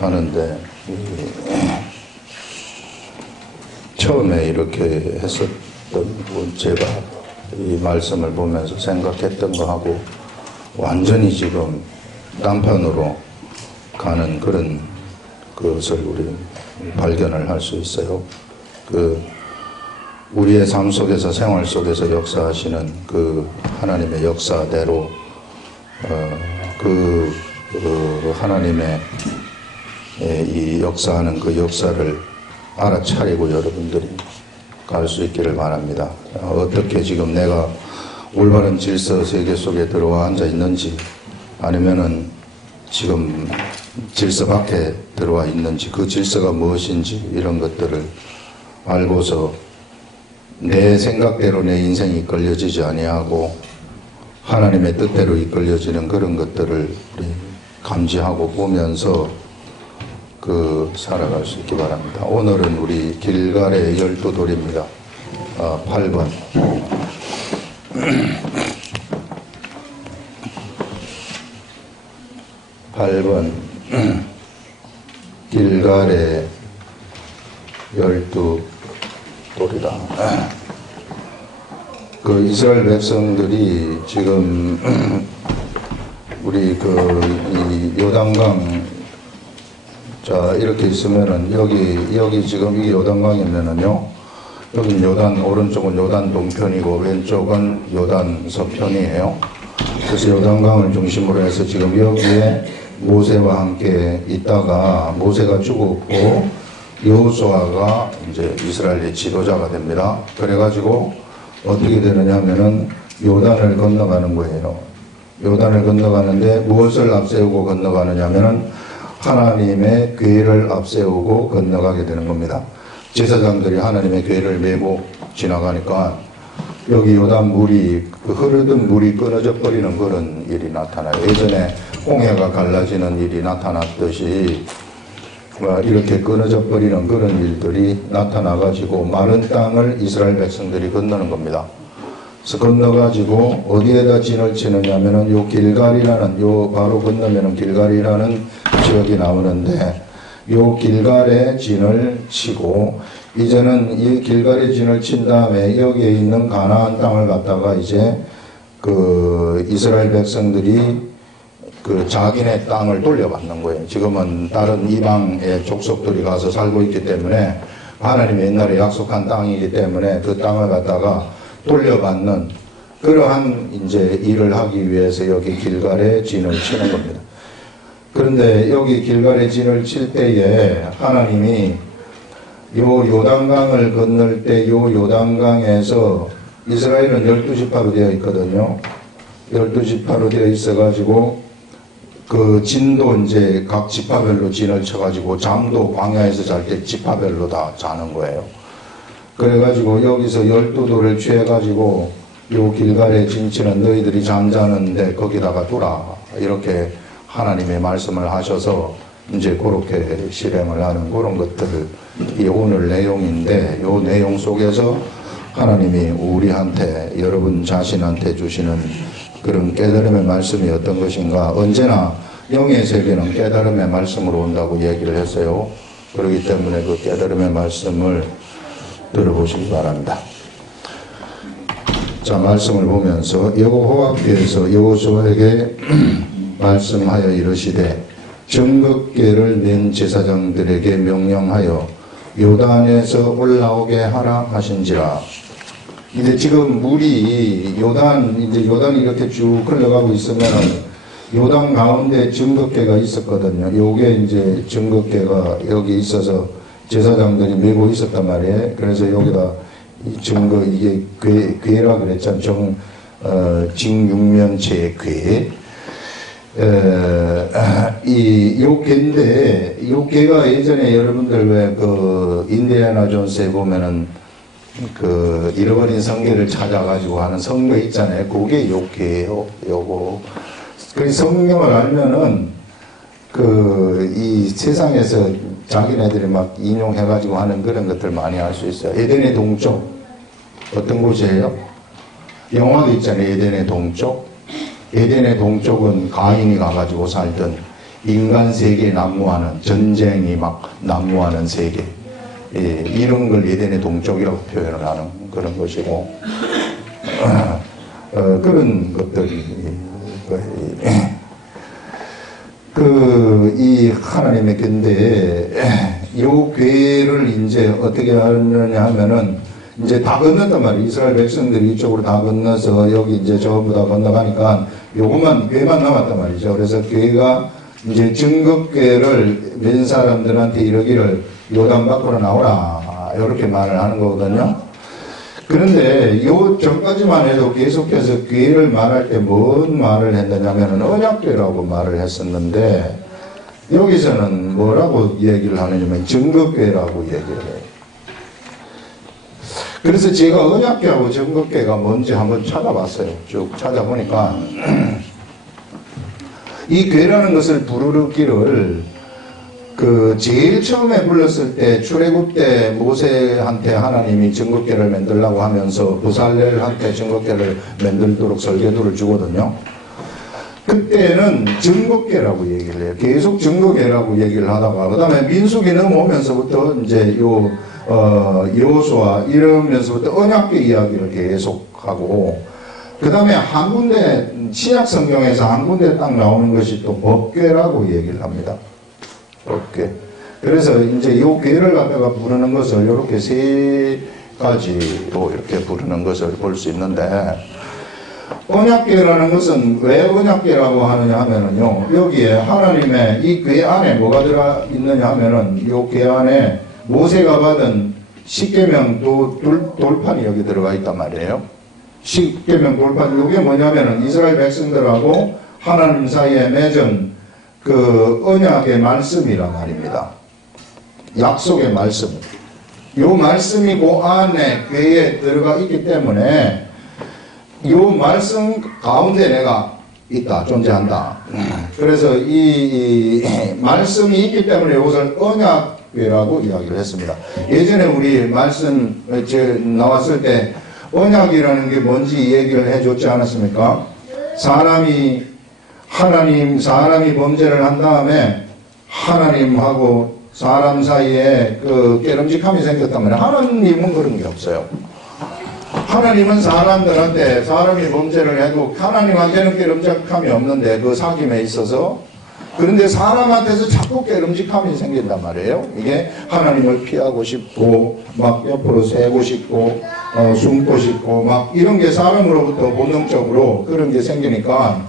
하는데 처음에 이렇게 했었던 제가 이 말씀을 보면서 생각했던 거하고 완전히 지금 딴판으로 가는 그런 것을 우리 발견을 할 수 있어요. 우리의 삶 속에서, 생활 속에서 역사하시는 그 하나님의 역사대로 하나님의 이 역사하는 그 역사를 알아차리고 여러분들이 갈 수 있기를 바랍니다. 어떻게 지금 내가 올바른 질서 세계 속에 들어와 앉아 있는지, 아니면은 지금 질서 밖에 들어와 있는지, 그 질서가 무엇인지 이런 것들을 알고서 내 생각대로 내 인생이 이끌려지지 아니하고 하나님의 뜻대로 이끌려지는 그런 것들을 우리 감지하고 보면서 살아갈 수 있기 바랍니다. 오늘은 우리 길갈의 12돌입니다. 8번. 8번. 길갈의 12돌이다. 이스라엘 백성들이 지금 우리 이 요단강, 자 이렇게 있으면은 여기 지금 이게 요단강이면은요, 여기는 오른쪽은 요단 동편이고 왼쪽은 요단 서편이에요. 그래서 요단강을 중심으로 해서 지금 여기에 모세와 함께 있다가 모세가 죽었고 여호수아가 이제 이스라엘의 지도자가 됩니다. 그래가지고 어떻게 되느냐 하면은 요단을 건너가는 거예요. 요단을 건너가는데 무엇을 앞세우고 건너가느냐 하면은 하나님의 궤를 앞세우고 건너가게 되는 겁니다. 제사장들이 하나님의 궤를 메고 지나가니까 여기 요단 물이, 흐르던 물이 끊어져 버리는 그런 일이 나타나요. 예전에 홍해가 갈라지는 일이 나타났듯이 이렇게 끊어져 버리는 그런 일들이 나타나가지고 마른 땅을 이스라엘 백성들이 건너는 겁니다. 그래서 건너가지고 어디에다 진을 치느냐 하면은 요 길갈이라는, 바로 건너면은 길갈이라는 지역이 나오는데 요 길갈에 진을 치고, 이제는 이 길갈에 진을 친 다음에 여기에 있는 가나안 땅을 갖다가 이제 이스라엘 백성들이 자기네 땅을 돌려받는 거예요. 지금은 다른 이방의 족속들이 가서 살고 있기 때문에 하나님이 옛날에 약속한 땅이기 때문에 그 땅을 갖다가 돌려받는 그러한 이제 일을 하기 위해서 여기 길갈에 진을 치는 겁니다. 그런데 여기 길갈에 진을 칠 때에 하나님이 요 요단강을 건널 때 요 요단강에서 이스라엘은 12지파로 되어 있거든요. 12지파로 되어 있어가지고 진도 이제 각 지파별로 진을 쳐가지고 잠도 광야에서 잘 때 지파별로 다 자는 거예요. 그래가지고 여기서 12돌을 취해가지고 요 길갈에 진치는 너희들이 잠자는데 거기다가 두라, 이렇게 하나님의 말씀을 하셔서 이제 그렇게 실행을 하는 그런 것들이 오늘 내용인데, 요 내용 속에서 하나님이 우리한테, 여러분 자신한테 주시는 그런 깨달음의 말씀이 어떤 것인가. 언제나 영의 세계는 깨달음의 말씀으로 온다고 얘기를 했어요. 그렇기 때문에 그 깨달음의 말씀을 들어보시기 바랍니다. 자, 말씀을 보면서 여호와께서 여호수아에게 말씀하여 이르시되 증거궤를 맨 제사장들에게 명령하여 요단에서 올라오게 하라 하신지라. 근데 지금 물이 요단이 이렇게 쭉 흘러가고 있으면은 요단 가운데 증거궤가 있었거든요. 요게 이제 증거궤가 여기 있어서 제사장들이 메고 있었단 말이에요. 그래서 여기다 이게 궤라 그랬잖아요. 직육면체의 궤. 요 궤인데, 요 궤가 예전에 여러분들 왜 인디애나 존스에 보면은 잃어버린 성계를 찾아가지고 하는 성거 있잖아요. 그게 요 궤예요. 요거. 그 성경을 알면은 이 세상에서 자기네들이 막 인용해가지고 하는 그런 것들 많이 알 수 있어요. 에덴의 동쪽. 어떤 곳이에요? 영화도 있잖아요. 에덴의 동쪽. 에덴의 동쪽은 가인이 가가지고 살던 인간 세계에 난무하는, 전쟁이 막 난무하는 세계, 예, 이런 걸 에덴의 동쪽이라고 표현을 하는 그런 것이고, 그런 것들이 이 하나님의 근데 요 괴를 이제 어떻게 하느냐 하면은 이제 다 건넜단 말이에요. 이스라엘 백성들이 이쪽으로 다 건너서 여기 이제 전부 다 건너가니까 요것만 괴만 남았단 말이죠. 그래서 괴가 이제 증거괴를 맨 사람들한테 이러기를 요단 밖으로 나오라 이렇게 말을 하는 거거든요. 그런데 요 전까지만 해도 계속해서 괴를 말할 때 뭔 말을 했느냐면 언약궤라고 말을 했었는데 여기서는 뭐라고 얘기를 하느냐면 증거궤라고 얘기를 해요. 그래서 제가 언약궤하고 증거궤가 뭔지 한번 찾아봤어요. 쭉 찾아보니까 이 궤라는 것을 부르기를 제일 처음에 불렀을 때 출애굽 때 모세한테 하나님이 증거궤를 만들라고 하면서 부살렐한테 증거궤를 만들도록 설계도를 주거든요. 그때는 증거궤라고 얘기를 해요. 계속 증거궤라고 얘기를 하다가 그 다음에 민수기 넘어오면서부터 이제 여호수아 이러면서부터 언약궤 이야기를 계속하고 그 다음에 한 군데 신약 성경에서 한 군데 딱 나오는 것이 또 법궤라고 얘기를 합니다. 법궤. 그래서 이제 이 궤를 갖다가 부르는 것을 이렇게 세 가지로 이렇게 부르는 것을 볼 수 있는데 언약궤라는 것은 왜 언약궤라고 하느냐 하면은요, 여기에 하나님의 이 궤 안에 뭐가 들어 있느냐 하면은 이 궤 안에 모세가 받은 십계명 돌판이 여기 들어가 있단 말이에요. 십계명 돌판, 이게 뭐냐면은 이스라엘 백성들하고 하나님 사이에 맺은 언약의 말씀이란 말입니다. 약속의 말씀. 요 말씀이 그 안에 궤에 들어가 있기 때문에 요 말씀 가운데 내가 있다, 존재한다. 그래서 이 말씀이 있기 때문에 이것을 언약궤라고 이야기를 했습니다. 예전에 우리 말씀 나왔을 때 언약이라는 게 뭔지 얘기를 해줬지 않았습니까? 사람이 범죄를 한 다음에 하나님하고 사람 사이에 깨름직함이 생겼단 말이에요. 하나님은 그런 게 없어요. 하나님은 사람들한테 사람이 범죄를 해도 하나님한테는 깨름직함이 없는데 그 사귐에 있어서, 그런데 사람한테서 자꾸 깨름직함이 생긴단 말이에요. 이게 하나님을 피하고 싶고 막 옆으로 세고 싶고 숨고 싶고 막 이런 게 사람으로부터 본능적으로 그런 게 생기니까,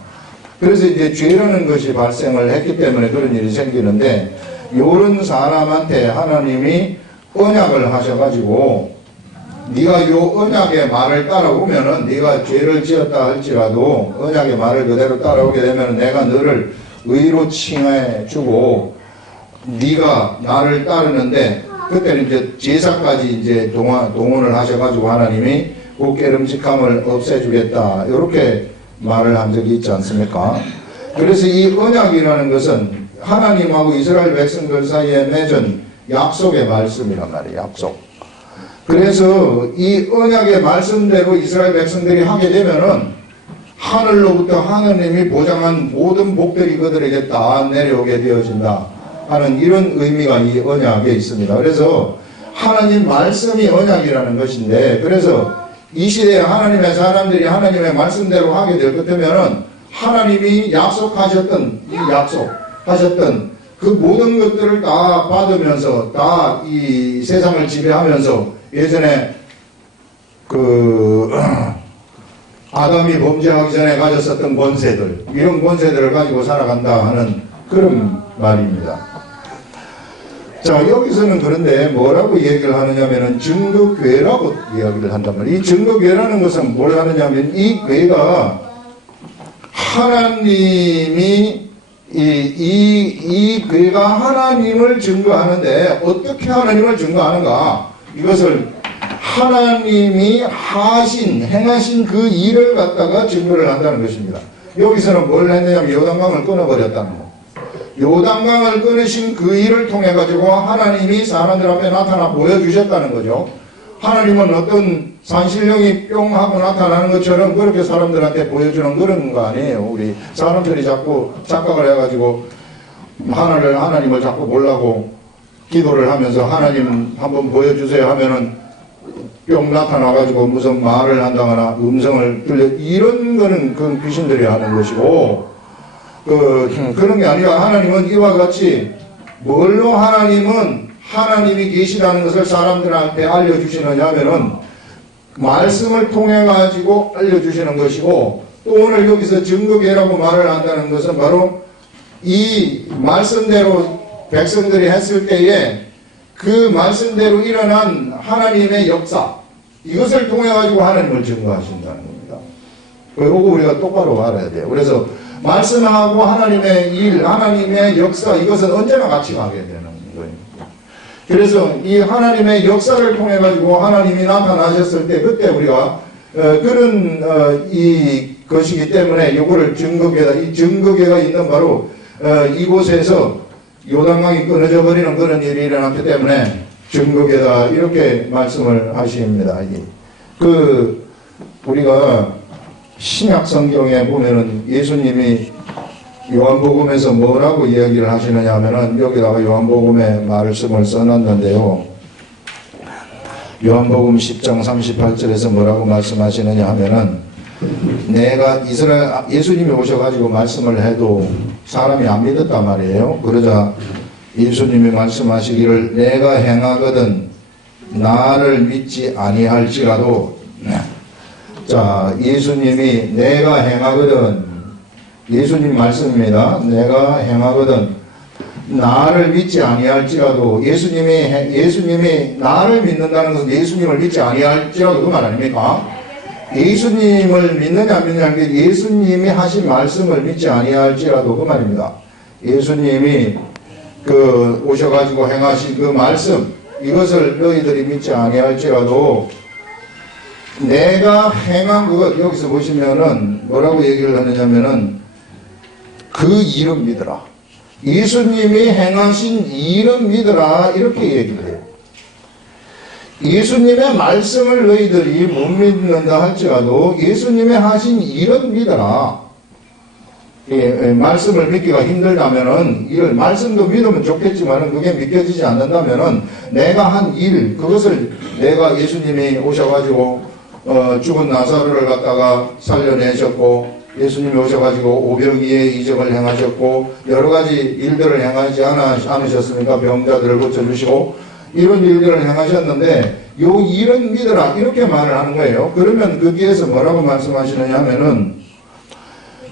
그래서 이제 죄라는 것이 발생을 했기 때문에 그런 일이 생기는데, 요런 사람한테 하나님이 언약을 하셔가지고 네가 요 언약의 말을 따라오면은, 네가 죄를 지었다 할지라도 언약의 말을 그대로 따라오게 되면은 내가 너를 의로 칭해 주고 네가 나를 따르는데, 그때는 이제 제사까지 이제 동원을 하셔가지고 하나님이 그 깨름직함을 없애주겠다, 이렇게 말을 한 적이 있지 않습니까? 그래서 이 언약이라는 것은 하나님하고 이스라엘 백성들 사이에 맺은 약속의 말씀이란 말이에요. 약속. 그래서 이 언약의 말씀대로 이스라엘 백성들이 하게 되면은 하늘로부터 하나님이 보장한 모든 복들이 그들에게 다 내려오게 되어진다 하는 이런 의미가 이 언약에 있습니다. 그래서 하나님 말씀이 언약이라는 것인데, 그래서 이 시대에 하나님의 사람들이 하나님의 말씀대로 하게 될 것 같으면은 하나님이 약속하셨던 그 모든 것들을 다 받으면서 다 이 세상을 지배하면서, 예전에 아담이 범죄하기 전에 가졌었던 권세들, 이런 권세들을 가지고 살아간다 하는 그런 말입니다. 자, 여기서는 그런데 뭐라고 얘기를 하느냐면은 증거궤라고 이야기를 한단 말이에요. 이 증거궤라는 것은 뭘 하느냐면, 이 궤가 하나님이 이 궤가 하나님을 증거하는데, 어떻게 하나님을 증거하는가? 이것을 하나님이 행하신 그 일을 갖다가 증거를 한다는 것입니다. 여기서는 뭘 했느냐면 요단강을 끊어버렸다는 거. 요단강을 끊으신 그 일을 통해 가지고 하나님이 사람들 앞에 나타나 보여주셨다는 거죠. 하나님은 어떤 산신령이 뿅 하고 나타나는 것처럼 그렇게 사람들한테 보여주는 그런 거 아니에요. 우리 사람들이 자꾸 착각을 해가지고 하나님을 자꾸 보려고 기도를 하면서 하나님 한번 보여주세요 하면은 뿅 나타나가지고 무슨 말을 한다거나 음성을 들려, 이런 거는 그건 귀신들이 하는 것이고, 그런 게 아니라 하나님은 이와 같이 뭘로 하나님이 계시다는 것을 사람들한테 알려주시느냐 하면은 말씀을 통해 가지고 알려주시는 것이고, 또 오늘 여기서 증거계라고 말을 한다는 것은 바로 이 말씀대로 백성들이 했을 때에 그 말씀대로 일어난 하나님의 역사, 이것을 통해 가지고 하나님을 증거하신다는 겁니다. 그리고 우리가 똑바로 알아야 돼요. 그래서 말씀하고 하나님의 일, 하나님의 역사, 이것은 언제나 같이 가게 되는 거예요. 그래서 이 하나님의 역사를 통해 가지고 하나님이 나타나셨을 때 그때 우리가 그런 이 것이기 때문에 이거를 증거계다. 이 증거계가 있는 바로 이곳에서 요단강이 끊어져 버리는 그런 일이 일어났기 때문에 증거계다, 이렇게 말씀을 하십니다. 우리가 신약 성경에 보면은 예수님이 요한복음에서 뭐라고 이야기를 하시느냐 하면은 여기다가 요한복음의 말씀을 써놨는데요. 요한복음 10장 38절에서 뭐라고 말씀하시느냐 하면은 내가 예수님이 오셔가지고 말씀을 해도 사람이 안 믿었단 말이에요. 그러자 예수님이 말씀하시기를 내가 행하거든 나를 믿지 아니할지라도, 자, 예수님이 내가 행하거든, 예수님 말씀입니다. 내가 행하거든 나를 믿지 아니할지라도, 예수님이 나를 믿는다는 것은 예수님을 믿지 아니할지라도 그 말 아닙니까? 예수님을 믿느냐 안 믿느냐, 예수님이 하신 말씀을 믿지 아니할지라도 그 말입니다. 예수님이 오셔가지고 행하신 그 말씀, 이것을 너희들이 믿지 아니할지라도 내가 행한 그것, 여기서 보시면은 뭐라고 얘기를 하느냐면은 그 일은 믿으라, 예수님이 행하신 일은 믿으라, 이렇게 얘기를 해요. 예수님의 말씀을 너희들이 못 믿는다 할지라도 예수님의 하신 일은 믿어라. 말씀을 믿기가 힘들다면은 말씀도 믿으면 좋겠지만은 그게 믿겨지지 않는다면은 내가 한 일, 그것을 내가 예수님이 오셔가지고 죽은 나사로를 갖다가 살려내셨고, 예수님이 오셔가지고 오병이의 이적을 행하셨고 여러 가지 일들을 행하지 않으셨습니까? 병자들을 고쳐주시고 이런 일들을 행하셨는데 요 일은 믿어라, 이렇게 말을 하는 거예요. 그러면 거기에서 뭐라고 말씀하시느냐 하면은,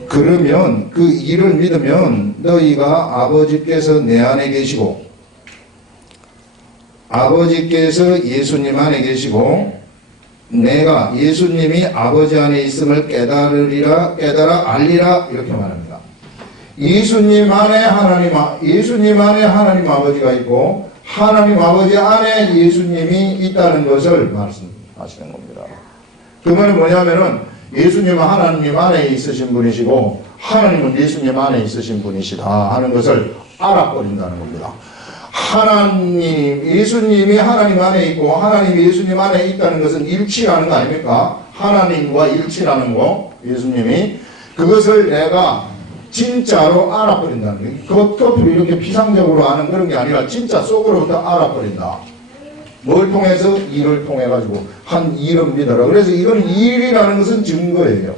그러면 그 일을 믿으면 너희가 아버지께서 내 안에 계시고 아버지께서 예수님 안에 계시고 내가 예수님이 아버지 안에 있음을 깨달아 알리라, 이렇게 말합니다. 예수님 안에 하나님 아버지가 있고 하나님 아버지 안에 예수님이 있다는 것을 말씀하시는 겁니다. 그 말은 뭐냐면은 예수님은 하나님 안에 있으신 분이시고 하나님은 예수님 안에 있으신 분이시다 하는 것을 알아버린다는 겁니다. 예수님이 하나님 안에 있고 하나님이 예수님 안에 있다는 것은 일치라는 거 아닙니까? 하나님과 일치라는 거, 예수님이. 그것을 내가 진짜로 알아버린다는 거예요. 겉으로 이렇게 피상적으로 아는 그런 게 아니라 진짜 속으로부터 알아버린다. 뭘 통해서? 일을 통해 가지고 한 일은 믿어라. 그래서 이건 일이라는 것은 증거예요.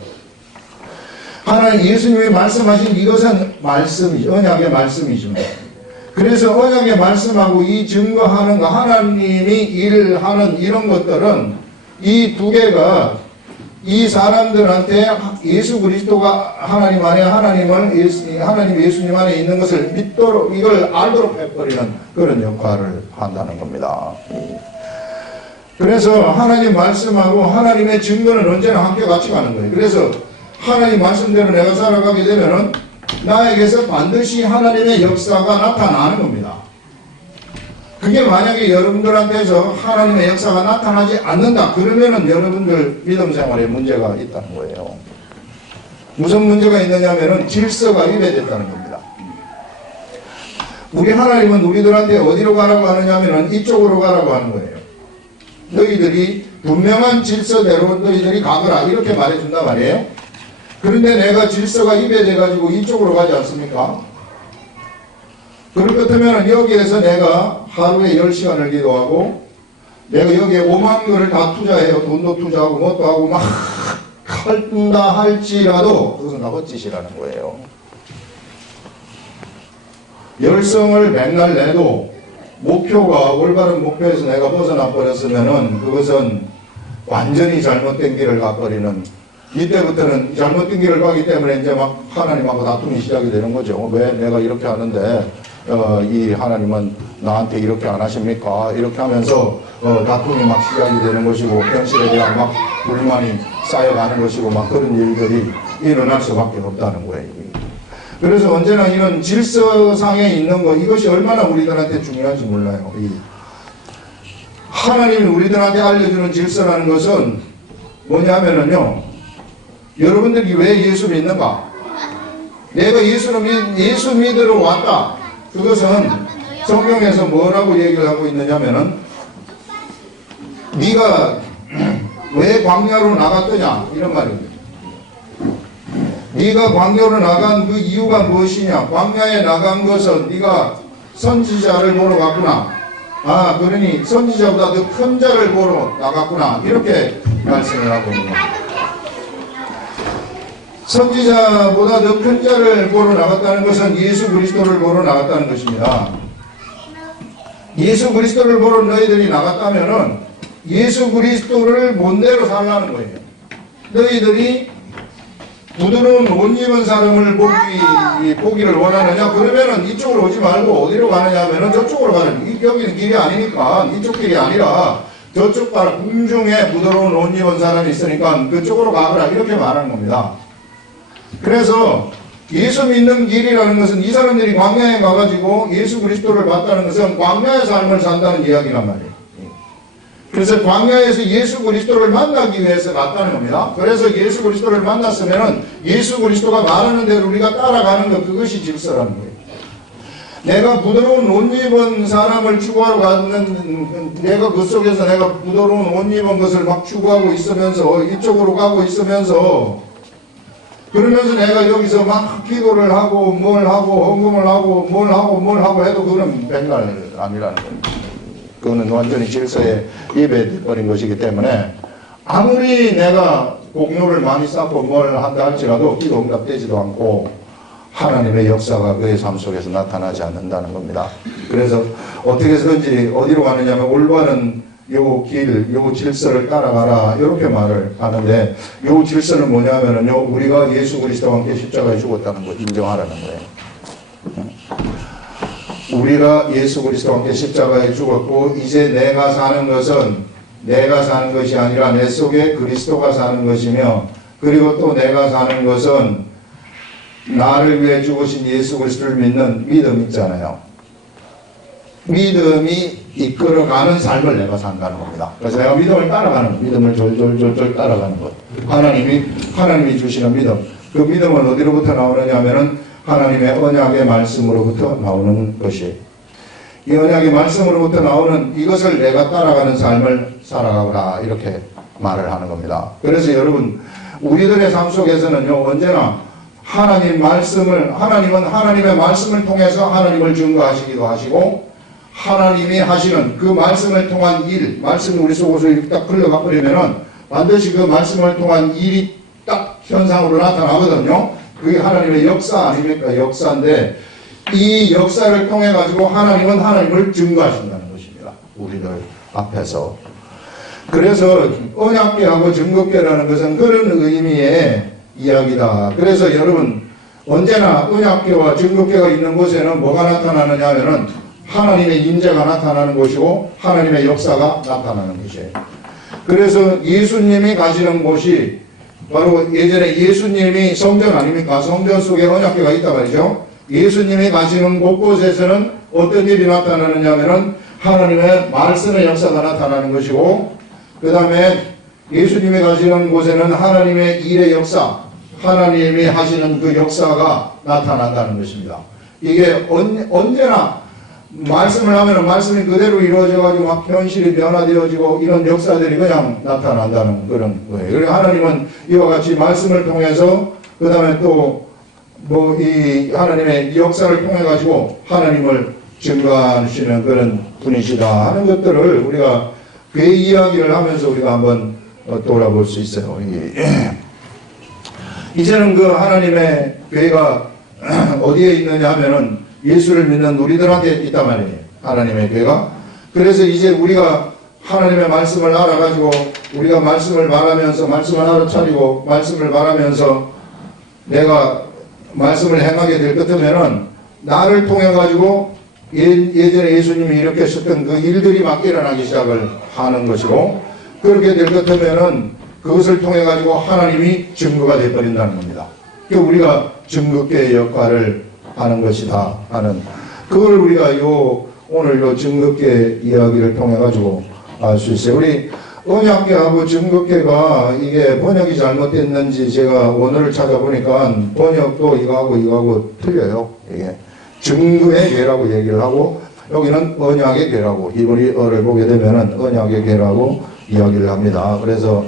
하나님 예수님이 말씀하신 이것은 말씀이죠. 언약의 말씀이죠. 그래서 언약의 말씀하고 이 증거하는 거, 하나님이 일을 하는 이런 것들은 이 두 개가 이 사람들한테 예수 그리스도가 하나님 안에 하나님 예수님 안에 있는 것을 믿도록, 이걸 알도록 해버리는 그런 역할을 한다는 겁니다. 그래서 하나님 말씀하고 하나님의 증거는 언제나 함께 같이 가는 거예요. 그래서 하나님 말씀대로 내가 살아가게 되면은 나에게서 반드시 하나님의 역사가 나타나는 겁니다. 그게 만약에 여러분들한테서 하나님의 역사가 나타나지 않는다, 그러면은 여러분들 믿음 생활에 문제가 있다는 거예요. 무슨 문제가 있느냐면은 질서가 위배됐다는 겁니다. 우리 하나님은 우리들한테 어디로 가라고 하느냐면은 이쪽으로 가라고 하는 거예요. 너희들이 분명한 질서대로 너희들이 가거라, 이렇게 말해준단 말이에요. 그런데 내가 질서가 위배돼가지고 이쪽으로 가지 않습니까? 그럴 것 같으면 여기에서 내가 하루에 10시간을 기도하고 내가 여기에 5만 거를 다 투자해요. 돈도 투자하고 뭣도 하고 막 한다 할지라도 그것은 다 헛짓이라는 거예요. 열성을 맨날 내도 목표가 올바른 목표에서 내가 벗어나 버렸으면은 그것은 완전히 잘못된 길을 가버리는, 이때부터는 잘못된 길을 가기 때문에 이제 막 하나님하고 다툼이 시작이 되는 거죠. 왜 내가 이렇게 하는데 이 하나님은 나한테 이렇게 안 하십니까? 이렇게 하면서 다툼이 막 시작이 되는 것이고 현실에 대한 막 불만이 쌓여가는 것이고 막 그런 일들이 일어날 수밖에 없다는 거예요. 그래서 언제나 이런 질서상에 있는 것, 이것이 얼마나 우리들한테 중요한지 몰라요. 하나님이 우리들한테 알려주는 질서라는 것은 뭐냐면요, 여러분들이 왜 예수 믿는가? 내가 예수 믿으러 왔다. 그것은 성경에서 뭐라고 얘기를 하고 있느냐면은, 네가 왜 광야로 나갔더냐 이런 말입니다. 네가 광야로 나간 그 이유가 무엇이냐? 광야에 나간 것은 네가 선지자를 보러 갔구나. 아, 그러니 선지자보다 더 큰 자를 보러 나갔구나. 이렇게 말씀을 하고 있는 겁니다. 선지자보다 더 큰 자를 보러 나갔다는 것은 예수 그리스도를 보러 나갔다는 것입니다. 예수 그리스도를 보러 너희들이 나갔다면은 예수 그리스도를 본대로 살라는 거예요. 너희들이 부드러운 옷 입은 사람을 보기를 원하느냐? 그러면은 이쪽으로 오지 말고 어디로 가느냐 하면은 저쪽으로 가는, 여기는 길이 아니니까 이쪽 길이 아니라 저쪽 가라. 궁중에 부드러운 옷 입은 사람이 있으니까 그쪽으로 가거라. 이렇게 말하는 겁니다. 그래서 예수 믿는 길이라는 것은 이 사람들이 광야에 가가지고 예수 그리스도를 봤다는 것은 광야의 삶을 산다는 이야기란 말이에요. 그래서 광야에서 예수 그리스도를 만나기 위해서 갔다는 겁니다. 그래서 예수 그리스도를 만났으면은 예수 그리스도가 말하는 대로 우리가 따라가는 것, 그것이 질서라는 거예요. 내가 부드러운 옷 입은 사람을 추구하러 갔는, 내가 그 속에서 내가 부드러운 옷 입은 것을 막 추구하고 있으면서 이쪽으로 가고 있으면서 그러면서 내가 여기서 막 기도를 하고 뭘 하고 헌금을 하고 뭘 하고 해도 그거는 백날 아니라는 겁니다. 그거는 완전히 질서에 입에 버린 것이기 때문에 아무리 내가 공로를 많이 쌓고 뭘 한다 할지라도 기도 응답되지도 않고 하나님의 역사가 그의 삶 속에서 나타나지 않는다는 겁니다. 그래서 어떻게 해서든지 어디로 가느냐면 올바른 요 길, 요 질서를 따라가라, 이렇게 말을 하는데, 요 질서는 뭐냐면요, 우리가 예수 그리스도와 함께 십자가에 죽었다는 걸 인정하라는 거예요. 우리가 예수 그리스도와 함께 십자가에 죽었고 이제 내가 사는 것은 내가 사는 것이 아니라 내 속에 그리스도가 사는 것이며, 그리고 또 내가 사는 것은 나를 위해 죽으신 예수 그리스도를 믿는 믿음 있잖아요. 믿음이 이끌어가는 삶을 내가 산다는 겁니다. 그래서 내가 믿음을 따라가는, 믿음을 졸졸졸졸 따라가는 것. 하나님이 주시는 믿음. 그 믿음은 어디로부터 나오느냐 하면은 하나님의 언약의 말씀으로부터 나오는 것이, 이 언약의 말씀으로부터 나오는 이것을 내가 따라가는 삶을 살아가거라, 이렇게 말을 하는 겁니다. 그래서 여러분, 우리들의 삶 속에서는요, 언제나 하나님은 하나님의 말씀을 통해서 하나님을 증거하시기도 하시고, 하나님이 하시는 그 말씀을 통한 일, 말씀이 우리 속에서 이렇게 딱 흘러가 버리면은 반드시 그 말씀을 통한 일이 딱 현상으로 나타나거든요. 그게 하나님의 역사 아닙니까? 역사인데 이 역사를 통해 가지고 하나님은 하나님을 증거하신다는 것입니다. 우리들 앞에서. 그래서 언약궤하고 증거궤라는 것은 그런 의미의 이야기다. 그래서 여러분, 언제나 언약궤와 증거궤가 있는 곳에는 뭐가 나타나느냐 하면은 하나님의 임재가 나타나는 것이고 하나님의 역사가 나타나는 것이에요. 그래서 예수님이 가시는 곳이 바로 예전에 예수님이 성전 아닙니까? 성전 속에 언약궤가 있단 말이죠. 예수님이 가시는 곳곳에서는 어떤 일이 나타나느냐 하면은 하나님의 말씀의 역사가 나타나는 것이고, 그 다음에 예수님이 가시는 곳에는 하나님의 일의 역사, 하나님이 하시는 그 역사가 나타난다는 것입니다. 이게 언제나 말씀을 하면 말씀이 그대로 이루어져가지고 막 현실이 변화되어지고 이런 역사들이 그냥 나타난다는 그런 거예요. 그리고 하나님은 이와 같이 말씀을 통해서 그 다음에 또 뭐 이 하나님의 역사를 통해 가지고 하나님을 증거하시는 그런 분이시다 하는 것들을 우리가 그 이야기를 하면서 우리가 한번 돌아볼 수 있어요. 이제는 그 하나님의 교회가 어디에 있느냐 하면은 예수를 믿는 우리들한테 있단 말이에요. 하나님의 교회가. 그래서 이제 우리가 하나님의 말씀을 알아가지고 우리가 말씀을 말하면서 말씀을 알아차리고 말씀을 말하면서 내가 말씀을 행하게 될 것 같으면은 나를 통해 가지고 예전에 예수님이 이렇게 하셨던 그 일들이 막 일어나기 시작을 하는 것이고, 그렇게 될 것 같으면은 그것을 통해 가지고 하나님이 증거가 되어버린다는 겁니다. 그러니까 우리가 증거계의 역할을 하는 것이다 하는, 그걸 우리가 오늘 요 증거계 이야기를 통해 가지고 알 수 있어요. 우리 언약계하고 증거계가 이게 번역이 잘못됐는지 제가 원어를 찾아보니까 번역도 이거하고 틀려요. 이게 증거의 계라고 얘기를 하고 여기는 언약의 계라고, 히브리어를 보게 되면은 언약의 계라고 이야기를 합니다. 그래서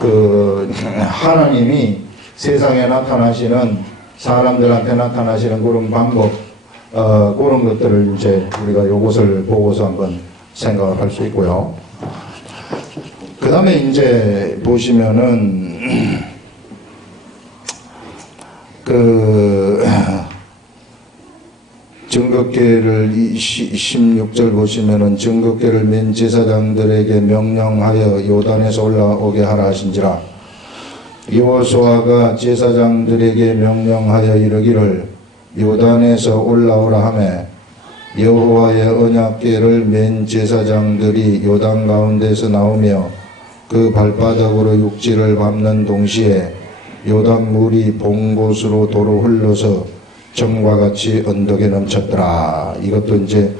그 하나님이 세상에 나타나시는, 사람들한테 나타나시는 그런 방법, 그런 것들을 이제 우리가 요것을 보고서 한번 생각을 할 수 있고요. 그 다음에 이제 보시면은 그 증거궤를 16절 보시면은 증거궤를 맨 제사장들에게 명령하여 요단에서 올라오게 하라 하신지라. 여호수아가 제사장들에게 명령하여 이르기를 요단에서 올라오라 하매 여호와의 언약궤를 맨 제사장들이 요단 가운데서 나오며 그 발바닥으로 육지를 밟는 동시에 요단 물이 본 곳으로 도로 흘러서 정과 같이 언덕에 넘쳤더라. 이것도 이제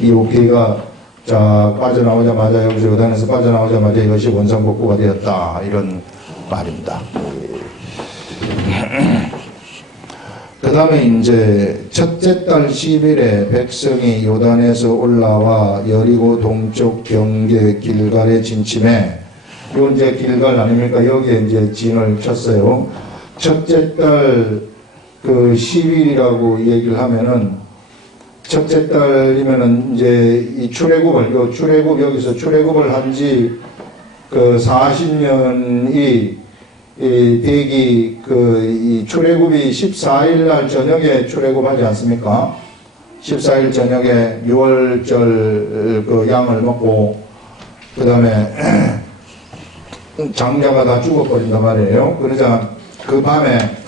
이 옥회가 자 빠져나오자마자, 여기서 요단에서 빠져나오자마자 이것이 원상복구가 되었다, 이런 말입니다. 그 다음에 이제 첫째 달 10일에 백성이 요단에서 올라와 여리고 동쪽 경계 길갈에 진침해, 요 이제 길갈 아닙니까? 여기에 이제 진을 쳤어요. 첫째 달 그 10일이라고 얘기를 하면은, 첫째 달이면은 이제 이 출애굽을, 여기서 출애굽을 한지 그 40년이 대기 이 출애굽이 14일 날 저녁에 출애굽하지 않습니까? 14일 저녁에 6월절 그 양을 먹고, 그 다음에 장자가 다 죽어버린단 말이에요. 그러자 그 밤에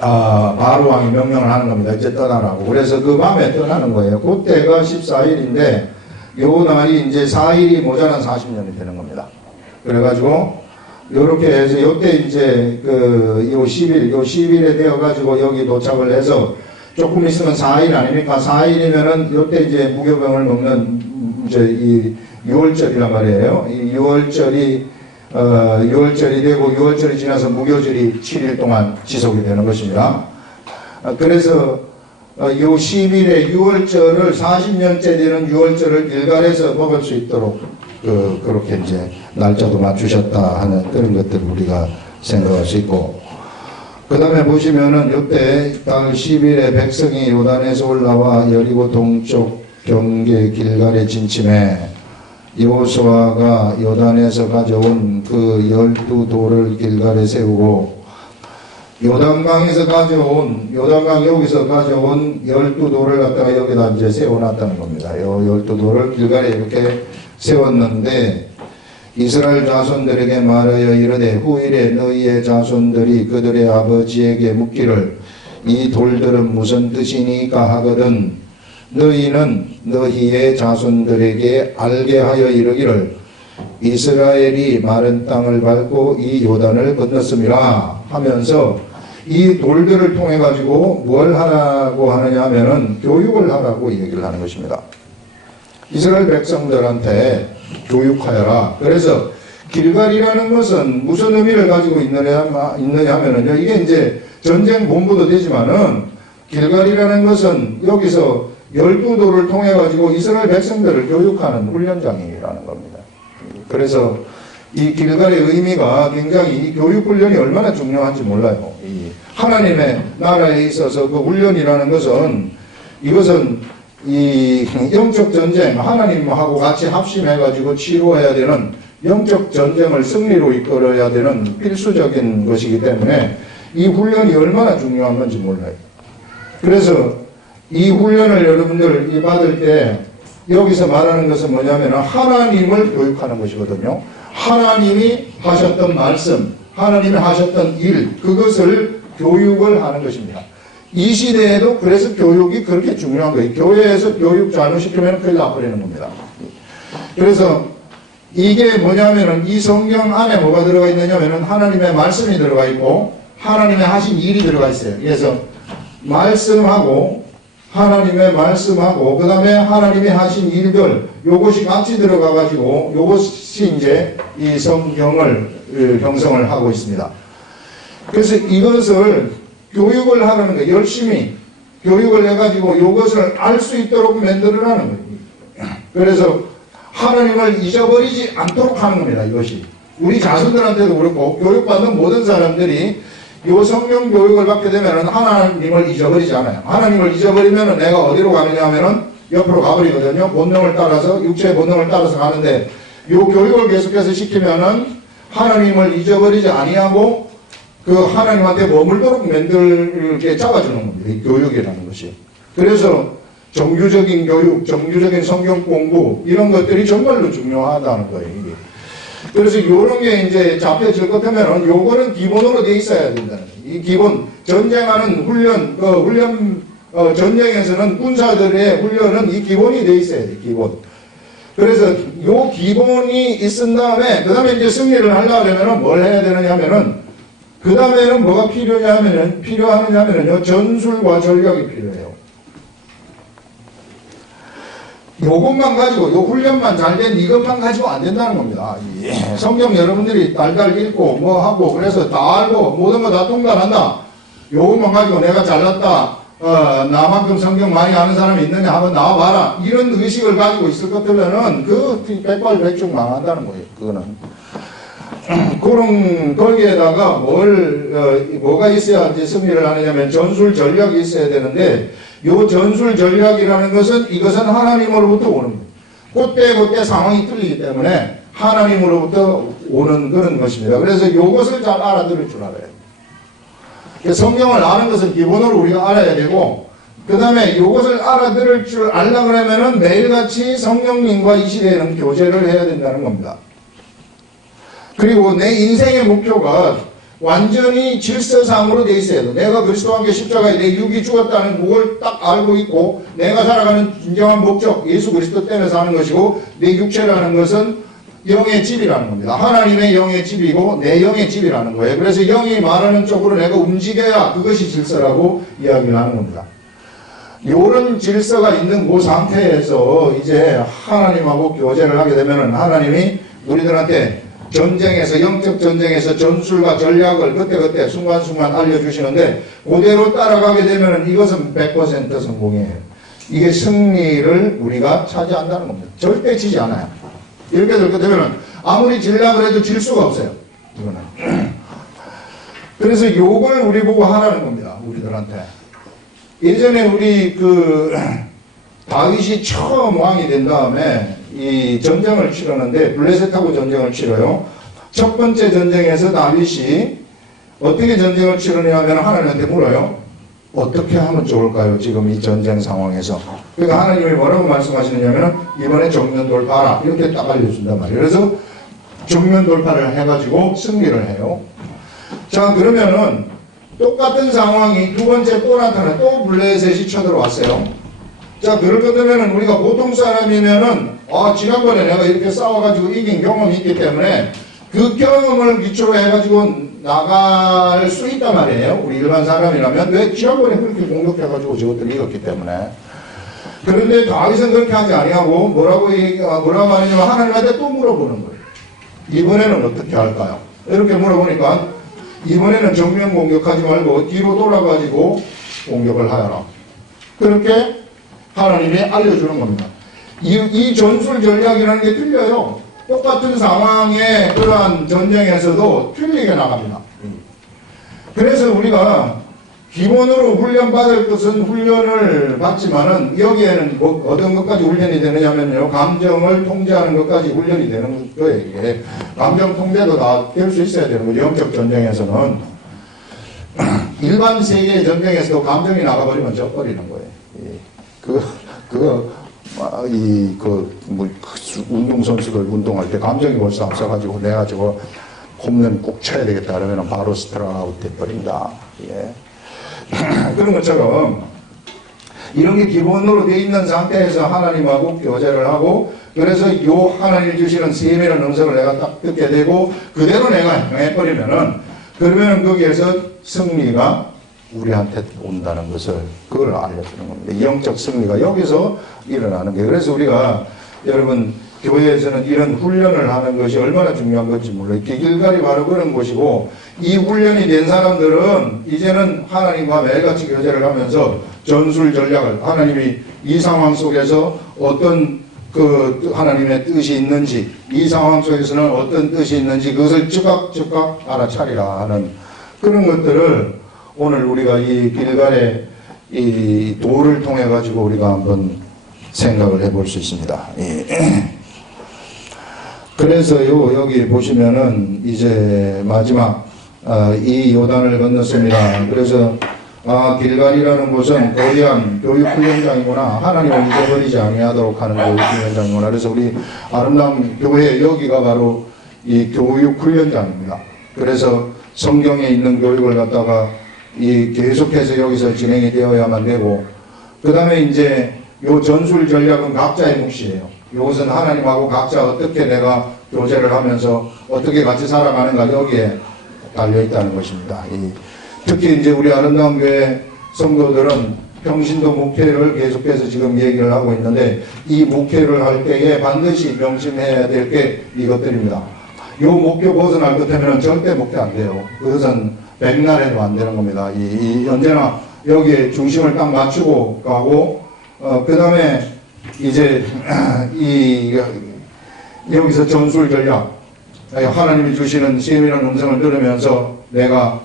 바로 왕이 명령을 하는 겁니다. 이제 떠나라고. 그래서 그 밤에 떠나는 거예요. 그때가 14일인데 요 날이 이제 4일이 모자란 40년이 되는 겁니다. 그래가지고 요렇게 해서 요때 이제 요 10일에 되어가지고 여기 도착을 해서 조금 있으면 4일 아닙니까? 4일이면은 요때 이제 무교병을 먹는 이제 이 6월절이란 말이에요. 이 6월절이 6월절이 되고 6월절이 지나서 무교절이 7일 동안 지속이 되는 것입니다. 그래서 요 10일에 6월절을 40년째 되는 6월절을 길갈에서 먹을 수 있도록 그렇게 이제 날짜도 맞추셨다 하는 그런 것들을 우리가 생각할 수 있고, 그 다음에 보시면은 요때 달 10일에 백성이 요단에서 올라와 여리고 동쪽 경계 길갈에 진침해 여호수아가 요단에서 가져온 그 12돌을 길갈에 세우고, 요단강에서 가져온, 요단강 여기서 가져온 12돌을 갖다가 여기다 이제 세워놨다는 겁니다. 요 12돌을 길갈에 이렇게 세웠는데, 이스라엘 자손들에게 말하여 이르되 후일에 너희의 자손들이 그들의 아버지에게 묻기를 이 돌들은 무슨 뜻이니까 하거든 너희는 너희의 자손들에게 알게 하여 이르기를 이스라엘이 마른 땅을 밟고 이 요단을 건넜음이라 하면서 이 돌들을 통해 가지고 뭘 하라고 하느냐 하면은 교육을 하라고 얘기를 하는 것입니다. 이스라엘 백성들한테 교육하여라. 그래서 길갈이라는 것은 무슨 의미를 가지고 있느냐 하면은요, 이게 이제 전쟁 본부도 되지만은 길갈이라는 것은 여기서 12도를 통해 가지고 이스라엘 백성들을 교육하는 훈련장이라는 겁니다. 그래서 이 길갈의 의미가 굉장히 이 교육 훈련이 얼마나 중요한지 몰라요. 이 하나님의 나라에 있어서 그 훈련이라는 것은 이것은 이 영적 전쟁, 하나님하고 같이 합심해가지고 치루해야 되는 영적 전쟁을 승리로 이끌어야 되는 필수적인 것이기 때문에 이 훈련이 얼마나 중요한 건지 몰라요. 그래서 이 훈련을 여러분들 받을 때 여기서 말하는 것은 뭐냐면 하나님을 교육하는 것이거든요. 하나님이 하셨던 말씀, 하나님이 하셨던 일, 그것을 교육을 하는 것입니다. 이 시대에도 그래서 교육이 그렇게 중요한 거예요. 교회에서 교육 잘못시키면 큰일 나버리는 겁니다. 그래서 이게 뭐냐면은 이 성경 안에 뭐가 들어가 있느냐면은 하나님의 말씀이 들어가 있고 하나님의 하신 일이 들어가 있어요. 그래서 말씀하고 하나님의 말씀하고 그 다음에 하나님이 하신 일들 요것이 같이 들어가 가지고 요것이 이제 이 성경을 형성을 하고 있습니다. 그래서 이것을 교육을 하라는 거예요. 열심히 교육을 해가지고 이것을 알 수 있도록 만들어라는 거예요. 그래서 하나님을 잊어버리지 않도록 하는 겁니다. 이것이 우리 자손들한테도 그렇고 교육받는 모든 사람들이 이 성경 교육을 받게 되면 하나님을 잊어버리지 않아요. 하나님을 잊어버리면 내가 어디로 가느냐 하면은 옆으로 가버리거든요. 본능을 따라서 육체의 본능을 따라서 가는데 이 교육을 계속해서 시키면은 하나님을 잊어버리지 아니하고 그 하나님한테 머물도록 만들게 잡아주는 겁니다. 이 교육이라는 것이. 그래서 정규적인 교육, 정규적인 성경 공부 이런 것들이 정말로 중요하다는 거예요. 이게. 그래서 이런 게 이제 잡혀질 것 같으면 요거는 기본으로 돼 있어야 된다는 거예요. 이 기본 전쟁하는 훈련, 전쟁에서는 군사들의 훈련은 이 기본이 돼 있어야 돼요. 기본. 그래서 요 기본이 있은 다음에 그 다음에 이제 승리를 하려면 뭘 해야 되느냐 하면은 그 다음에는 뭐가 필요하느냐면요. 전술과 전략이 필요해요. 요것만 가지고, 요 훈련만 잘 된 이것만 가지고 안 된다는 겁니다. 성경 여러분들이 달달 읽고 뭐 하고 그래서 다 알고 모든 거 다 통달한다. 요것만 가지고 내가 잘났다. 나만큼 성경 많이 아는 사람이 있느냐 한번 나와봐라. 이런 의식을 가지고 있을 것 같으면은 그 백발백중 망한다는 거예요. 그거는. 그런 거기에다가 뭐가 있어야 이제 승리를 하느냐면 전술 전략이 있어야 되는데 요 전술 전략이라는 것은 이것은 하나님으로부터 오는 거예요. 그때 상황이 틀리기 때문에 하나님으로부터 오는 그런 것입니다. 그래서 이것을 잘 알아들을 줄 알아요. 성경을 아는 것은 기본으로 우리가 알아야 되고 그 다음에 이것을 알아들을 줄 알라 그러면은 매일같이 성령님과 이 시대에는 교제를 해야 된다는 겁니다. 그리고 내 인생의 목표가 완전히 질서상으로 돼 있어야 돼. 내가 그리스도와 함께 십자가에 내 육이 죽었다는 그걸 딱 알고 있고 내가 살아가는 진정한 목적 예수 그리스도 때문에 사는 것이고 내 육체라는 것은 영의 집이라는 겁니다. 하나님의 영의 집이고 내 영의 집이라는 거예요. 그래서 영이 말하는 쪽으로 내가 움직여야 그것이 질서라고 이야기를 하는 겁니다. 이런 질서가 있는 그 상태에서 이제 하나님하고 교제를 하게 되면 하나님이 우리들한테 전쟁에서 영적 전쟁에서 전술과 전략을 그때그때 순간순간 알려주시는데 그대로 따라가게 되면 이것은 100% 성공이에요. 이게 승리를 우리가 차지한다는 겁니다. 절대 지지 않아요. 이렇게 될 것 되면 아무리 질려고 해도 질 수가 없어요. 이거는. 그래서 요걸 우리 보고 하라는 겁니다. 우리들한테. 예전에 우리 다윗이 처음 왕이 된 다음에 이 전쟁을 치르는데 블레셋하고 전쟁을 치러요. 첫 번째 전쟁에서 다윗이 어떻게 전쟁을 치르냐면 하나님한테 물어요. 어떻게 하면 좋을까요? 지금 이 전쟁 상황에서. 그러니까 하나님이 뭐라고 말씀하시느냐면 이번에 정면 돌파하라. 이렇게 딱 알려준단 말이에요. 그래서 정면 돌파를 해가지고 승리를 해요. 자, 그러면은 똑같은 상황이 두 번째 또 나타나 또 블레셋이 쳐들어왔어요. 자, 그렇게 되면은 우리가 보통 사람이면은 지난번에 내가 이렇게 싸워가지고 이긴 경험이 있기 때문에 그 경험을 기초로 해가지고 나갈 수 있단 말이에요. 우리 일반 사람이라면 왜 지난번에 그렇게 공격해가지고 저것들을 이겼기 때문에. 그런데 다윗은 그렇게 하지 아니하고 뭐라고 하느냐면 하나님한테 또 물어보는 거예요. 이번에는 어떻게 할까요? 이렇게 물어보니까 이번에는 정면 공격하지 말고 뒤로 돌아가지고 공격을 하여라. 그렇게 하나님이 알려주는 겁니다. 이 전술 전략이라는 게 틀려요. 똑같은 상황의 그러한 전쟁에서도 틀리게 나갑니다. 그래서 우리가 기본으로 훈련받을 것은 훈련을 받지만은 여기에는 뭐 어떤 것까지 훈련이 되느냐면요. 감정을 통제하는 것까지 훈련이 되는 거예요. 이게 감정 통제도 다 될 수 있어야 되는 거죠. 영적 전쟁에서는. 일반 세계의 전쟁에서도 감정이 나가버리면 져버리는 거예요. 운동선수들 운동할 때 감정이 벌써 앞서가지고 내가 저거 홈런 꼭 쳐야 되겠다 그러면 바로 스트라이크아웃 돼버린다. 예. 그런 것처럼 이런 게 기본으로 돼 있는 상태에서 하나님하고 교제를 하고 그래서 요 하나님 주시는 세미한 음성을 내가 딱 듣게 되고 그대로 내가 행해버리면은 그러면 거기에서 승리가 우리한테 온다는 것을 그걸 알려주는 겁니다. 영적 승리가 여기서 일어나는 거예요. 그래서 우리가 여러분 교회에서는 이런 훈련을 하는 것이 얼마나 중요한 건지 몰라요. 길갈이 바로 그런 곳이고 이 훈련이 된 사람들은 이제는 하나님과 매일같이 교제를 하면서 전술 전략을 하나님이 이 상황 속에서 어떤 그 하나님의 뜻이 있는지 이 상황 속에서는 어떤 뜻이 있는지 그것을 즉각 알아차리라 하는 그런 것들을 오늘 우리가 이 길갈의 이 도를 통해 가지고 우리가 한번 생각을 해볼 수 있습니다. 그래서요 여기 보시면은 이제 마지막 이 요단을 건넜습니다. 그래서 길갈이라는 곳은 거대한 교육훈련장이구나. 하나님을 잊어버리지 아니하도록 하는 교육훈련장이구나. 그래서 우리 아름다운 교회 여기가 바로 이 교육훈련장입니다. 그래서 성경에 있는 교육을 갖다가 이 계속해서 여기서 진행이 되어야만 되고 그 다음에 이제 요 전술 전략은 각자의 몫이에요. 이것은 하나님하고 각자 어떻게 내가 교제를 하면서 어떻게 같이 살아가는가 여기에 달려있다는 것입니다. 특히 이제 우리 아름다운 교회 성도들은 평신도 목회를 계속해서 지금 얘기를 하고 있는데 이 목회를 할 때에 반드시 명심해야 될 게 이것들입니다. 요 목표 벗어날 것 때문에 절대 목회 안 돼요. 그것은 백날에도 안 되는 겁니다. 언제나 여기에 중심을 딱 맞추고 가고 그 다음에 이제 여기서 전술 전략 하나님이 주시는 세미한 음성을 들으면서 내가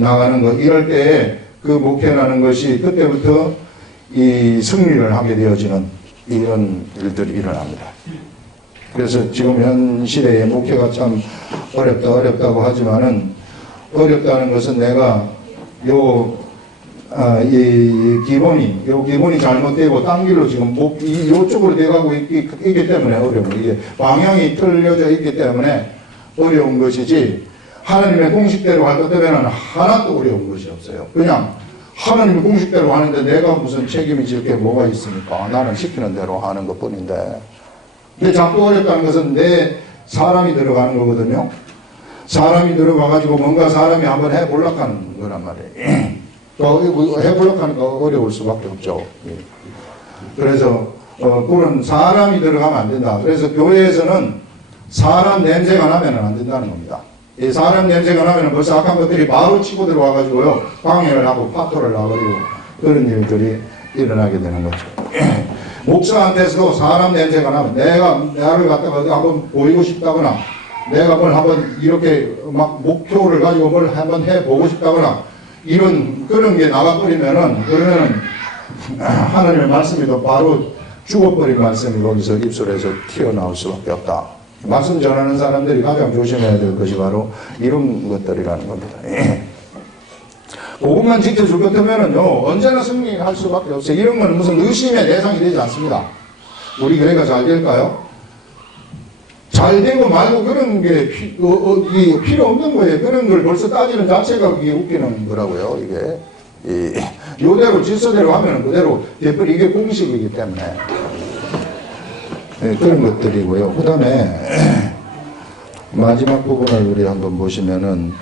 나가는 것 이럴 때에 그 목회라는 것이 그때부터 이 승리를 하게 되어지는 이런 일들이 일어납니다. 그래서 지금 현 시대의 목회가 참 어렵다고 하지만은 어렵다는 것은 내가 이 기본이 잘못되고 딴 길로 지금 이쪽으로 돼가고 있기 때문에 어려운 거예요. 이게 방향이 틀려져 있기 때문에 어려운 것이지 하나님의 공식대로 할 것 때문에는 하나도 어려운 것이 없어요. 그냥 하나님의 공식대로 하는데 내가 무슨 책임이 질 게 뭐가 있습니까? 나는 시키는 대로 하는 것 뿐인데. 근데 자꾸 어렵다는 것은 내 사람이 들어가는 거거든요. 사람이 들어가가지고 뭔가 사람이 한번 해보려고 하는 거란 말이에요. 해보려고 하는 거 어려울 수밖에 없죠. 그래서 그런 사람이 들어가면 안 된다. 그래서 교회에서는 사람 냄새가 나면 안 된다는 겁니다. 이 사람 냄새가 나면 벌써 악한 것들이 바로 치고 들어와가지고요 방해를 하고 파토를 나버리고 그런 일들이 일어나게 되는 거죠. 목사한테서도 사람 냄새가 나면 나를 갖다가 어디 한번 보이고 싶다거나 내가 뭘 한번 이렇게 막 목표를 가지고 뭘 한번 해보고 싶다거나 이런 그런 게 나가버리면은 그러면은 하나님의 말씀이 또 바로 죽어버린 말씀이 거기서 입술에서 튀어나올 수밖에 없다. 말씀 전하는 사람들이 가장 조심해야 될 것이 바로 이런 것들이라는 겁니다. 그것만 지켜줄 것 같으면은요 언제나 승리할 수밖에 없어요. 이런 건 무슨 의심의 대상이 되지 않습니다. 우리 교회가 잘 될까요? 잘 되고 말고 그런 게 필요 없는 거예요. 그런 걸 벌써 따지는 자체가 그게 웃기는 거라고요. 이게 요대로 질서대로 하면 그대로 돼버리 이게 공식이기 때문에 그런 것들이고요. 그 다음에 마지막 부분을 우리 한번 보시면은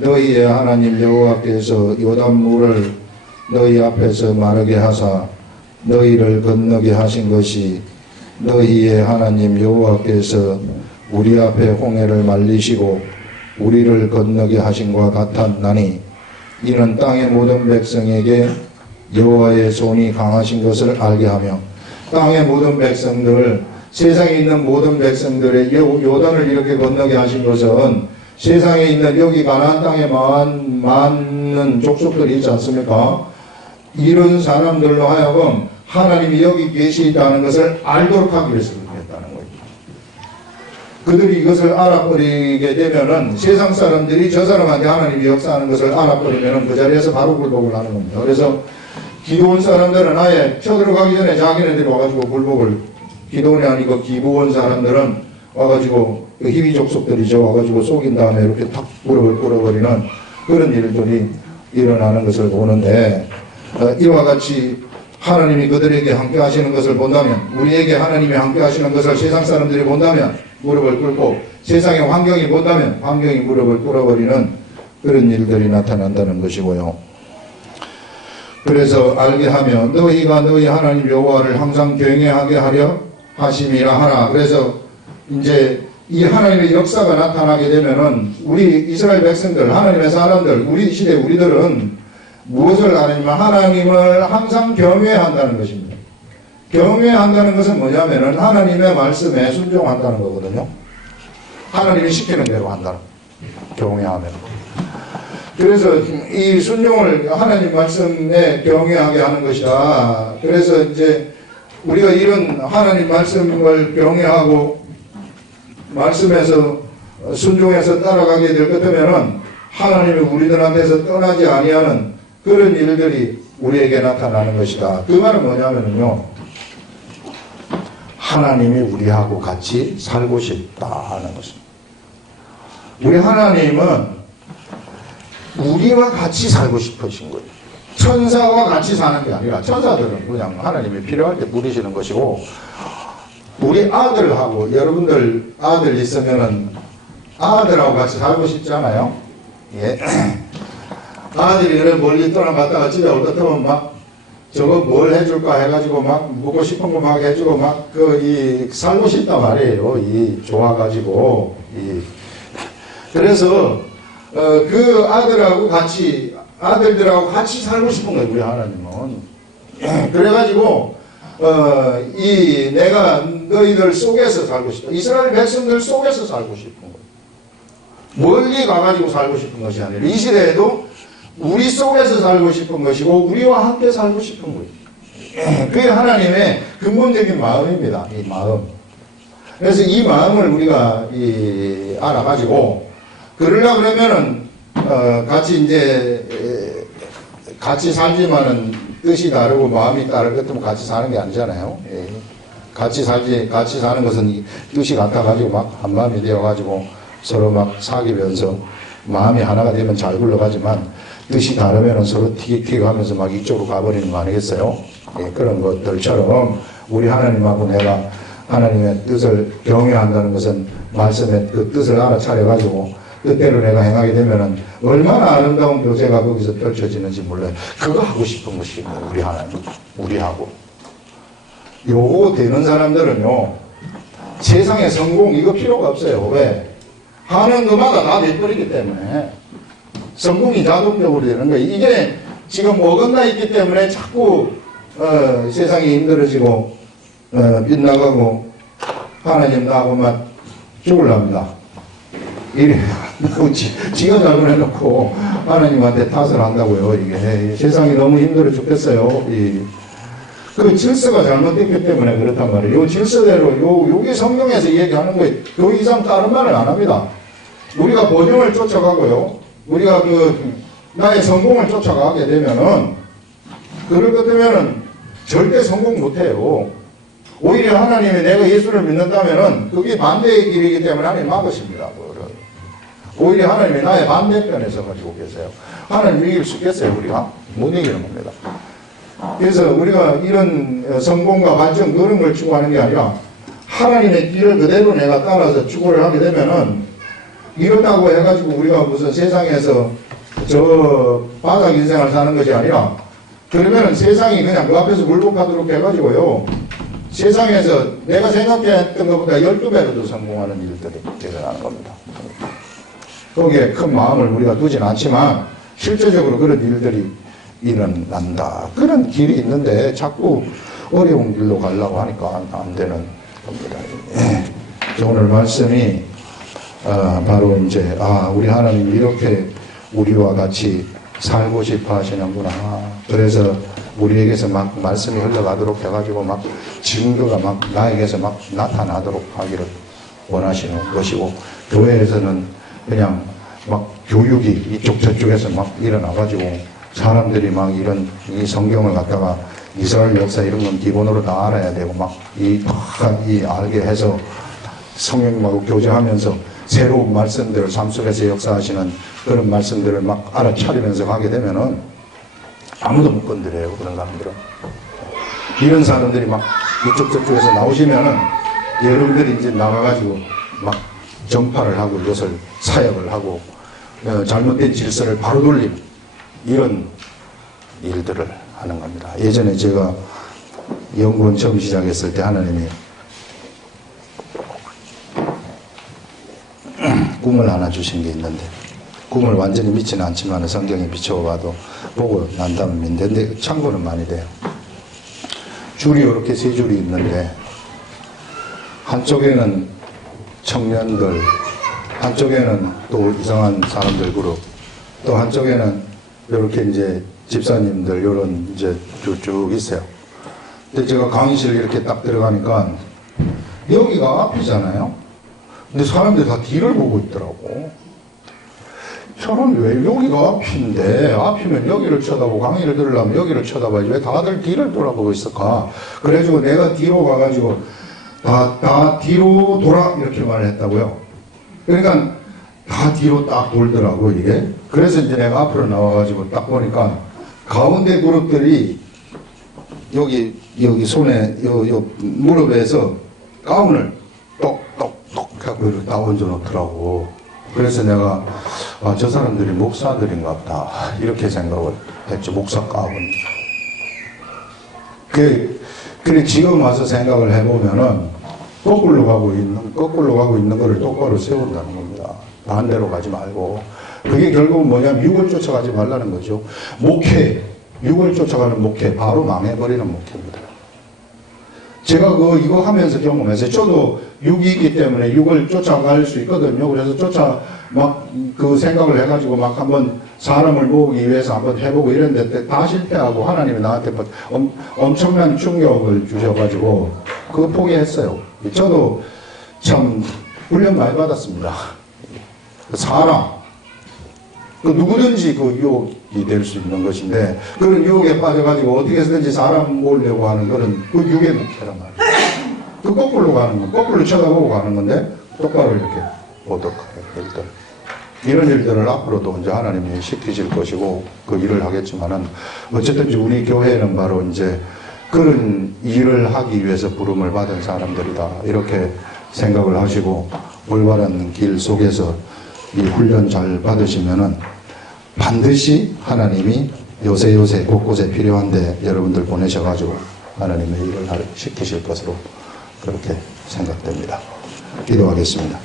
너희의 하나님 여호와께서 요단물을 너희 앞에서 마르게 하사 너희를 건너게 하신 것이 너희의 하나님 여호와께서 우리 앞에 홍해를 말리시고 우리를 건너게 하신과 같았나니 이는 땅의 모든 백성에게 여호와의 손이 강하신 것을 알게 하며 땅의 모든 백성들 세상에 있는 모든 백성들의 요단을 이렇게 건너게 하신 것은 세상에 있는 여기 가나안 땅에 많은 족속들이 있지 않습니까? 이런 사람들로 하여금 하나님이 여기 계시다는 것을 알도록 하기 위해서 그렇게 했다는 거예요. 그들이 이것을 알아버리게 되면은 세상 사람들이 저 사람한테 하나님이 역사하는 것을 알아버리면은 그 자리에서 바로 굴복을 하는 겁니다. 그래서 기도원 사람들은 아예 쳐들어가기 전에 자기네들이 와가지고 굴복을, 기도원이 아니고 기부원 사람들은 와가지고 그 희위 족속들이죠. 와가지고 속인 다음에 이렇게 탁 무릎을 꿇어버리는 그런 일들이 일어나는 것을 보는데, 이와 같이 하나님이 그들에게 함께 하시는 것을 본다면, 우리에게 하나님이 함께 하시는 것을 세상 사람들이 본다면 무릎을 꿇고, 세상의 환경이 본다면 환경이 무릎을 꿇어버리는 그런 일들이 나타난다는 것이고요. 그래서 알게 하며 너희가 너희 하나님 여호와를 항상 경외하게 하려 하심이라 하라. 그래서 이제 이 하나님의 역사가 나타나게 되면은 우리 이스라엘 백성들, 하나님의 사람들, 우리 시대 우리들은 무엇을 하느냐면 하나님을 항상 경외한다는 것입니다. 경외한다는 것은 뭐냐면은 하나님의 말씀에 순종한다는 거거든요. 하나님이 시키는 대로 한다는 거예요. 경외하면. 그래서 이 순종을 하나님 말씀에 경외하게 하는 것이다. 그래서 이제 우리가 이런 하나님 말씀을 경외하고 말씀에서 순종해서 따라가게 될 것 같으면은 하나님이 우리들한테서 떠나지 아니하는 그런 일들이 우리에게 나타나는 것이다. 그 말은 뭐냐면요, 하나님이 우리하고 같이 살고 싶다는 것입니다. 우리 하나님은 우리와 같이 살고 싶으신 거예요. 천사와 같이 사는 게 아니라, 천사들은 그냥 하나님이 필요할 때 부르시는 것이고, 우리 아들하고, 여러분들 아들 있으면은 아들하고 같이 살고 싶잖아요. 예. 아들이 그래 멀리 떠나갔다가 집에 올 것 같으면 막 저거 뭘 해줄까 해가지고 막 묻고 싶은 거 막 해주고 막 살고 싶단 말이에요. 좋아가지고. 그래서 그 아들하고 같이, 아들들하고 같이 살고 싶은 거예요, 우리 하나님은. 그래가지고, 내가 너희들 속에서 살고 싶다. 이스라엘 백성들 속에서 살고 싶은 거예요. 멀리 가가지고 살고 싶은 것이 아니라, 이 시대에도 우리 속에서 살고 싶은 것이고, 우리와 함께 살고 싶은 거예요. 그게 하나님의 근본적인 마음입니다, 이 마음. 그래서 이 마음을 우리가 알아가지고, 그러려고 그러면은, 같이 살지만은 뜻이 다르고 마음이 다를 것 같으면 같이 사는 게 아니잖아요. 예. 같이 사는 것은 뜻이 같아가지고 막 한 마음이 되어가지고 서로 막 사귀면서 마음이 하나가 되면 잘 굴러가지만 뜻이 다르면은 서로 티격태격 하면서 막 이쪽으로 가버리는 거 아니겠어요? 예. 그런 것들처럼 우리 하나님하고 내가 하나님의 뜻을 경외한다는 것은 말씀의 그 뜻을 알아차려가지고 뜻대로 내가 행하게 되면은 얼마나 아름다운 교제가 거기서 펼쳐지는지 몰라요. 그거 하고 싶은 것입니다. 우리 하나님, 우리하고. 요거 되는 사람들은요, 세상의 성공 이거 필요가 없어요. 왜? 하는 것마다 다 돼버리기 때문에 성공이 자동적으로 되는 거예요. 이게 지금 어긋나 있기 때문에 자꾸 세상이 힘들어지고 빗나가고 하나님 나하고만 죽으랍니다. 이래 지가 잘못해놓고 하나님한테 탓을 한다고요. 이게 세상이 너무 힘들어 죽겠어요. 그 질서가 잘못됐기 때문에 그렇단 말이에요. 요 질서대로 요게 성경에서 얘기하는 거예요. 요 이상 다른 말을 안 합니다. 우리가 번영을 쫓아가고요, 우리가 나의 성공을 쫓아가게 되면은, 그럴 것 같으면은 절대 성공 못해요. 오히려 하나님이 내가 예수를 믿는다면은 그게 반대의 길이기 때문에 하나님 막으십니다. 오히려 하나님이 나의 반대편에 서가지고 계세요. 하나님 이길 수 있겠어요, 우리가? 못 이기는 겁니다. 그래서 우리가 이런 성공과 발전 그런 걸 추구하는 게 아니라 하나님의 길을 그대로 내가 따라서 추구를 하게 되면은, 이렇다고 해가지고 우리가 무슨 세상에서 저 바닥 인생을 사는 것이 아니라, 그러면은 세상이 그냥 그 앞에서 굴복하도록 해가지고요, 세상에서 내가 생각했던 것보다 12배로 더 성공하는 일들이 일어나는 겁니다. 거기에 큰 마음을 우리가 두진 않지만 실제적으로 그런 일들이 일어난다. 그런 길이 있는데 자꾸 어려운 길로 가려고 하니까 안 되는 겁니다. 오늘 말씀이 바로 이제 우리 하나님이 이렇게 우리와 같이 살고 싶어 하시는구나. 그래서 우리에게서 막 말씀이 흘러가도록 해가지고 막 증거가 막 나에게서 막 나타나도록 하기를 원하시는 것이고, 교회에서는 그냥 막 교육이 이쪽 저쪽에서 막 일어나가지고 사람들이 막 이런 이 성경을 갖다가 이스라엘 역사 이런 건 기본으로 다 알아야 되고 막 이 알게 해서 성령님하고 교제하면서 새로운 말씀들을 삶 속에서 역사하시는 그런 말씀들을 막 알아차리면서 가게 되면은 아무도 못 건드려요. 그런 사람들은. 이런 사람들이 막 이쪽 저쪽에서 나오시면은 여러분들이 이제 나가가지고 막 정파를 하고 이것을 사역을 하고 잘못된 질서를 바로 돌림, 이런 일들을 하는 겁니다. 예전에 제가 연구원 처음 시작했을 때 하나님이 꿈을 하나 주신 게 있는데, 꿈을 완전히 믿지는 않지만 성경에 비춰봐도 보고 난 다음에 믿는데, 근데 참고는 많이 돼요. 줄이 이렇게 세 줄이 있는데 한쪽에는 청년들, 한쪽에는 또 이상한 사람들 그룹, 또 한쪽에는 이렇게 이제 집사님들 이런 이제 쭉 있어요. 근데 제가 강의실 이렇게 딱 들어가니까 여기가 앞이잖아요. 근데 사람들이 다 뒤를 보고 있더라고. 저는 왜 여기가 앞인데, 앞이면 여기를 쳐다보고 강의를 들으려면 여기를 쳐다봐야지 왜 다들 뒤를 돌아보고 있을까? 그래가지고 내가 뒤로 가가지고 다 뒤로 돌아 이렇게 말을 했다고요. 그러니까 다 뒤로 딱 돌더라고 이게. 그래서 이제 내가 앞으로 나와가지고 딱 보니까 가운데 그룹들이 여기 손에 요 무릎에서 가운을 똑똑똑 하고 이렇게 딱 얹어 놓더라고. 그래서 내가 저 사람들이 목사들인가 보다 이렇게 생각을 했죠. 목사 가운. 그래 지금 와서 생각을 해보면은 거꾸로 가고 있는 거를 똑바로 세운다는 겁니다. 반대로 가지 말고. 그게 결국은 뭐냐면 육을 쫓아가지 말라는 거죠. 목회, 육을 쫓아가는 목회, 바로 망해버리는 목회입니다. 제가 이거 하면서 경험했어요. 저도 육이 있기 때문에 육을 쫓아갈 수 있거든요. 그래서 그 생각을 해가지고 막 한번 사람을 모으기 위해서 한번 해보고 이랬는데 다 실패하고 하나님이 나한테 엄청난 충격을 주셔가지고 그거 포기했어요. 저도 참 훈련 많이 받았습니다. 사람, 누구든지 유혹이 될 수 있는 것인데 그런 유혹에 빠져가지고 어떻게 해서든지 사람 모으려고 하는 그런 육의 목표란 말이에요. 거꾸로 가는 건, 거꾸로 쳐다보고 가는 건데 똑바로 이렇게 보도록 해요. 일단 이런 일들을 앞으로도 이제 하나님이 시키실 것이고 그 일을 하겠지만은 어쨌든지 우리 교회는 바로 이제 그런 일을 하기 위해서 부름을 받은 사람들이다. 이렇게 생각을 하시고 올바른 길 속에서 이 훈련 잘 받으시면은 반드시 하나님이 요새 곳곳에 필요한데 여러분들 보내셔가지고 하나님의 일을 시키실 것으로 그렇게 생각됩니다. 기도하겠습니다.